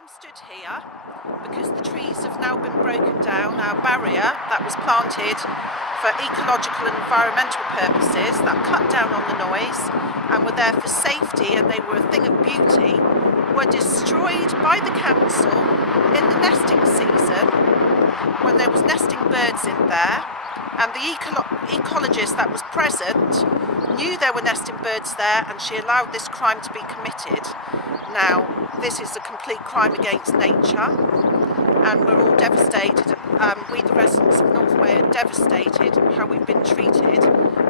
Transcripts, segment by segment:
I'm stood here because the trees have now been broken down. Our barrier that was planted for ecological and environmental purposes, that cut down on the noise and were there for safety, and they were a thing of beauty, were destroyed by the council in the nesting season when there was nesting birds in there, and the ecologist that was present knew there were nesting birds there, and she allowed this crime to be committed. Now, this is a complete crime against nature, and we're all devastated. We, the residents of Northway, are devastated how we've been treated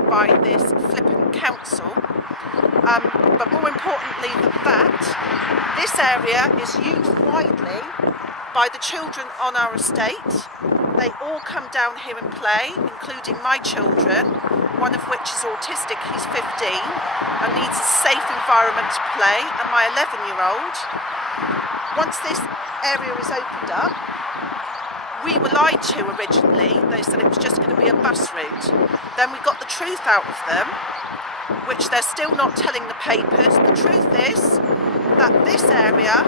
by this flippant council. But more importantly than that, this area is used widely by the children on our estate. They all come down here and play, including my children, one of which is autistic, he's 15, and needs a safe environment to play, and my 11-year-old. Once this area is opened up, we were lied to originally. They said it was just going to be a bus route. Then we got the truth out of them, which they're still not telling the papers. The truth is that this area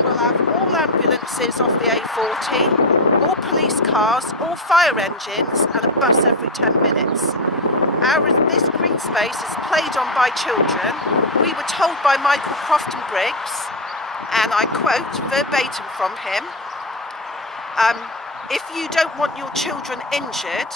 will have all ambulances off the A40, all police cars, all fire engines, and a bus every 10 minutes. This green space is played on by children. We were told by Michael Crofton-Briggs, and I quote verbatim from him, if you don't want your children injured,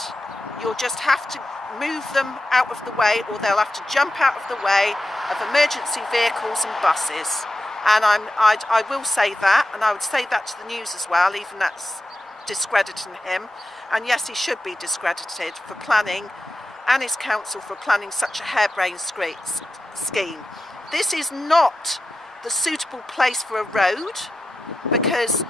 you'll just have to move them out of the way, or they'll have to jump out of the way of emergency vehicles and buses. And I will say that, and I would say that to the news as well, even that's discrediting him. And yes, he should be discredited for planning, and his council for planning such a harebrained scheme. This is not the suitable place for a road, because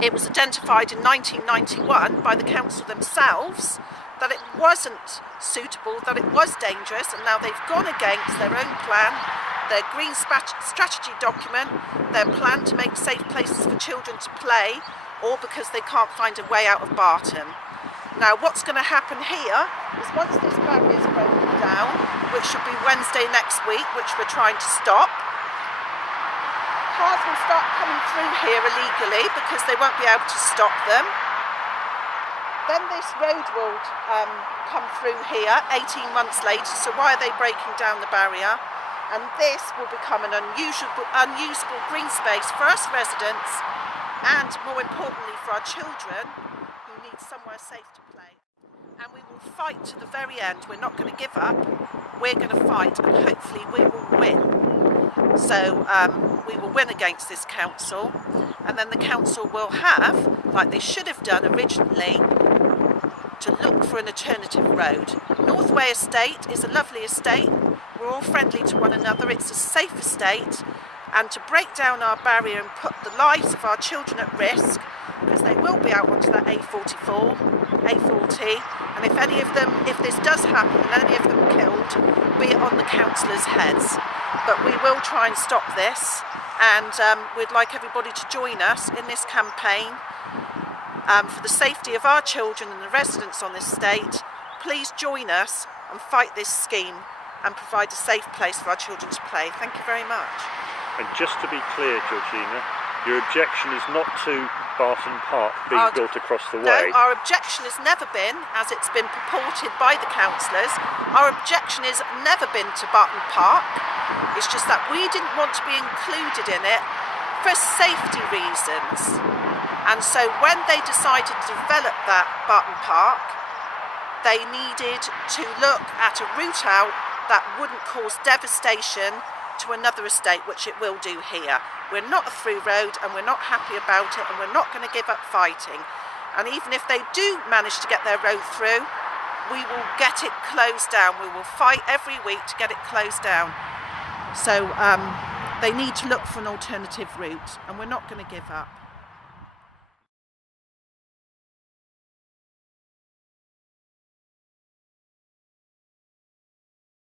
it was identified in 1991 by the council themselves that it wasn't suitable, that it was dangerous, and now they've gone against their own plan, their green strategy document, their plan to make safe places for children to play, or because they can't find a way out of Barton. Now, what's going to happen here is once this barrier is broken down, which should be Wednesday next week, which we're trying to stop, cars will start coming through here illegally because they won't be able to stop them. Then this road will come through here 18 months later, so why are they breaking down the barrier? And this will become an unusable green space for us residents, and more importantly for our children who need somewhere safe to play. And we will fight to the very end. We're not going to give up, we're going to fight, and hopefully we will win. So we will win against this council, and then the council will have, like they should have done originally, to look for an alternative road. Northway Estate is a lovely estate. We're all friendly to one another. It's a safe estate, and to break down our barrier and put the lives of our children at risk, because they will be out onto that A40, and if this does happen and any of them killed, be it on the councillors' heads. But we will try and stop this, and we'd like everybody to join us in this campaign for the safety of our children and the residents on this estate. Please join us and fight this scheme and provide a safe place for our children to play. Thank you very much. And just to be clear, Georgina, your objection is not to Barton Park being built across the way? No, our objection has never been, as it's been purported by the councillors, our objection has never been to Barton Park. It's just that we didn't want to be included in it for safety reasons. And so when they decided to develop that Barton Park, they needed to look at a route out that wouldn't cause devastation to another estate, which it will do here. We're not a through road, and we're not happy about it, and we're not going to give up fighting. And even if they do manage to get their road through, we will get it closed down. We will fight every week to get it closed down. So they need to look for an alternative route, and we're not going to give up.